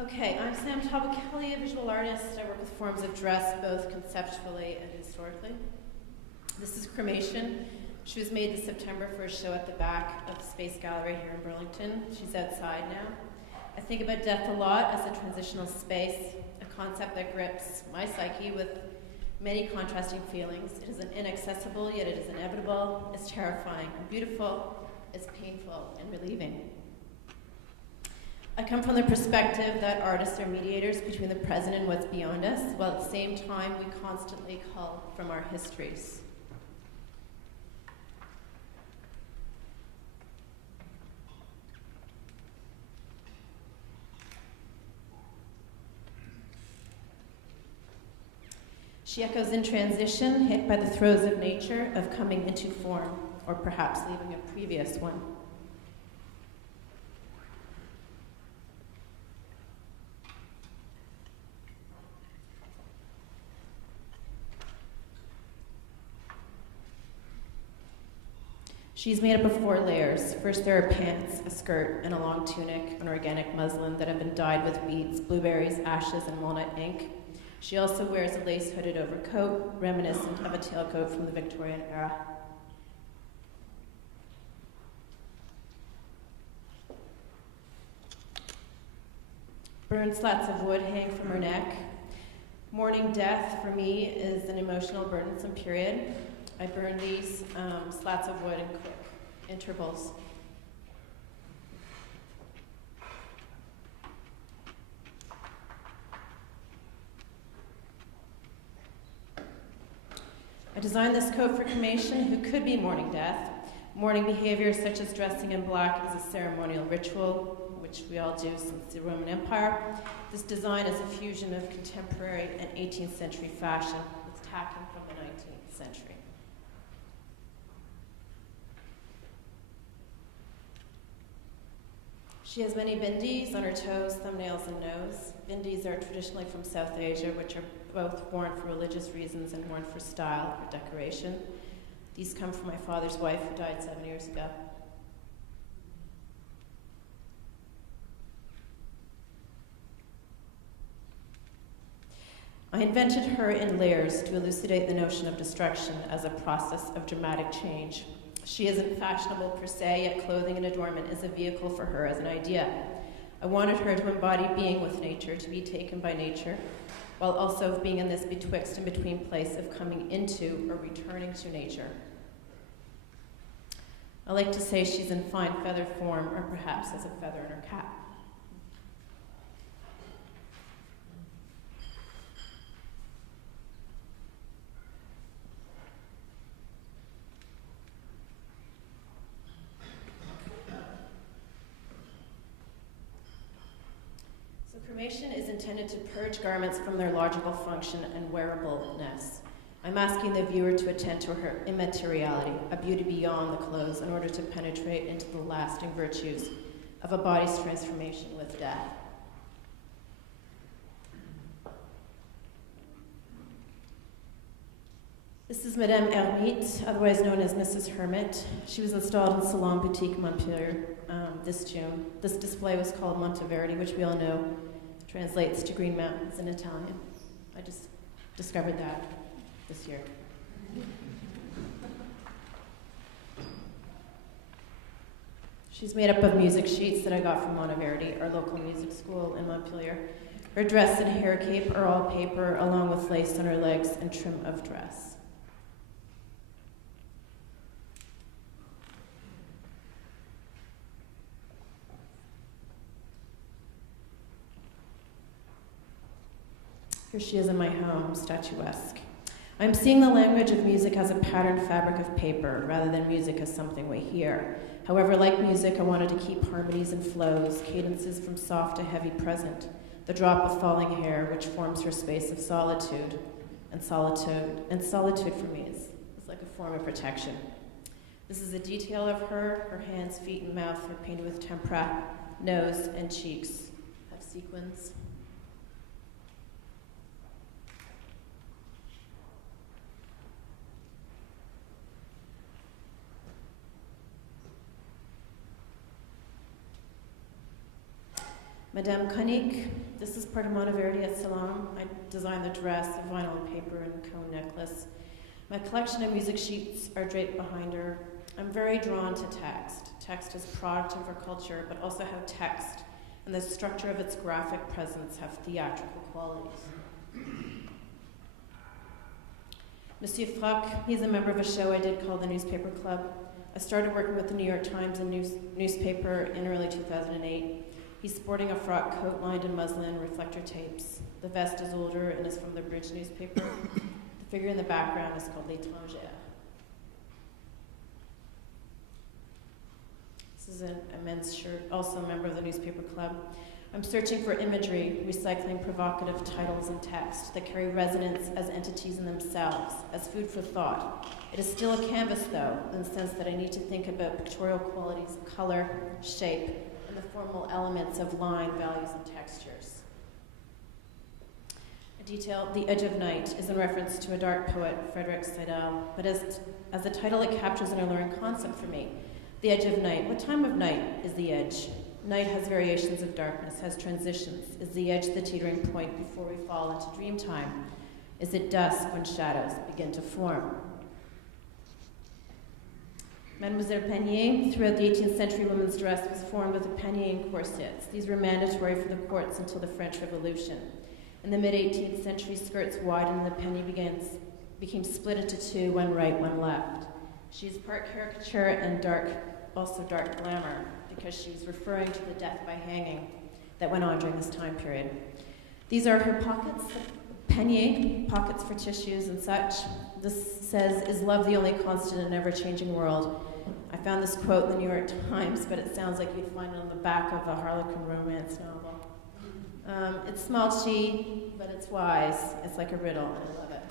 Okay, I'm Sam Talbot Kelly, a visual artist. I work with forms of dress, both conceptually and historically. This is Cremation. She was made this September for a show at the back of the Space Gallery here in Burlington. She's outside now. I think about death a lot as a transitional space, a concept that grips my psyche with many contrasting feelings. It is inaccessible, yet it is inevitable. It's terrifying and beautiful. It's painful and relieving. I come from the perspective that artists are mediators between the present and what's beyond us, while at the same time we constantly cull from our histories. She echoes in transition, hit by the throes of nature, of coming into form, or perhaps leaving a previous one. She's made up of 4 layers. First, there are pants, a skirt, and a long tunic, an organic muslin that have been dyed with beads, blueberries, ashes, and walnut ink. She also wears a lace-hooded overcoat, reminiscent of a tailcoat from the Victorian era. Burned slats of wood hang from her neck. Mourning death, for me, is an emotional, burdensome period. I burn these slats of wood in quick intervals. I designed this coat for cremation, who could be mourning death. Mourning behaviors such as dressing in black is a ceremonial ritual, which we all do since the Roman Empire. This design is a fusion of contemporary and 18th century fashion with tacking from the 19th century. She has many bindis on her toes, thumbnails, and nose. Bindis are traditionally from South Asia, which are both worn for religious reasons and worn for style or decoration. These come from my father's wife, who died 7 years ago. I invented her in layers to elucidate the notion of destruction as a process of dramatic change. She isn't fashionable per se, yet clothing and adornment is a vehicle for her as an idea. I wanted her to embody being with nature, to be taken by nature, while also being in this betwixt and between place of coming into or returning to nature. I like to say she's in fine feather form, or perhaps as a feather in her cap. Cremation is intended to purge garments from their logical function and wearableness. I'm asking the viewer to attend to her immateriality, a beauty beyond the clothes, in order to penetrate into the lasting virtues of a body's transformation with death. This is Madame Hermite, otherwise known as Mrs. Hermit. She was installed in Salon Boutique Montpellier this June. This display was called Monteverdi, which we all know translates to Green Mountains in Italian. I just discovered that this year. She's made up of music sheets that I got from Monteverdi, our local music school in Montpellier. Her dress and hair cape are all paper, along with lace on her legs and trim of dress. Here she is in my home, statuesque. I'm seeing the language of music as a patterned fabric of paper, rather than music as something we hear. However, like music, I wanted to keep harmonies and flows, cadences from soft to heavy present, the drop of falling hair, which forms her space of solitude. And solitude for me is like a form of protection. This is a detail of her hands, feet, and mouth are painted with tempera, nose, and cheeks have sequins. Madame Koenig This is part of Monteverdi at Salon. I designed the dress, a vinyl and paper, and cone necklace. My collection of music sheets are draped behind her. I'm very drawn to text. Text is product of our culture, but also how text and the structure of its graphic presence have theatrical qualities. Monsieur Frock, he's a member of a show I did called the Newspaper Club. I started working with the New York Times and newspaper in early 2008. He's sporting a frock coat lined in muslin, reflector tapes. The vest is older and is from the Bridge newspaper. The figure in the background is called L'Étrangère. This is a men's shirt, also a member of the Newspaper Club. I'm searching for imagery, recycling provocative titles and text that carry resonance as entities in themselves, as food for thought. It is still a canvas, though, in the sense that I need to think about pictorial qualities of color, shape, and the formal elements of line, values, and textures. A detail, The Edge of Night, is in reference to a dark poet, Frederick Seidel, but as a title it captures an alluring concept for me. The edge of night. What time of night is the edge? Night has variations of darkness, has transitions. Is the edge the teetering point before we fall into dream time? Is it dusk when shadows begin to form? Mademoiselle Panier, throughout the 18th century, women's dress was formed with a panier and corsets. These were mandatory for the courts until the French Revolution. In the mid-18th century, skirts widened and the panier became split into two, one right, one left. She is part caricature and also dark glamour, because she's referring to the death by hanging that went on during this time period. These are her pockets, panier, pockets for tissues and such. This says, "Is love the only constant in an ever-changing world?" I found this quote in the New York Times, but it sounds like you'd find it on the back of a Harlequin romance novel. It's small-chi, but it's wise. It's like a riddle, and I love it.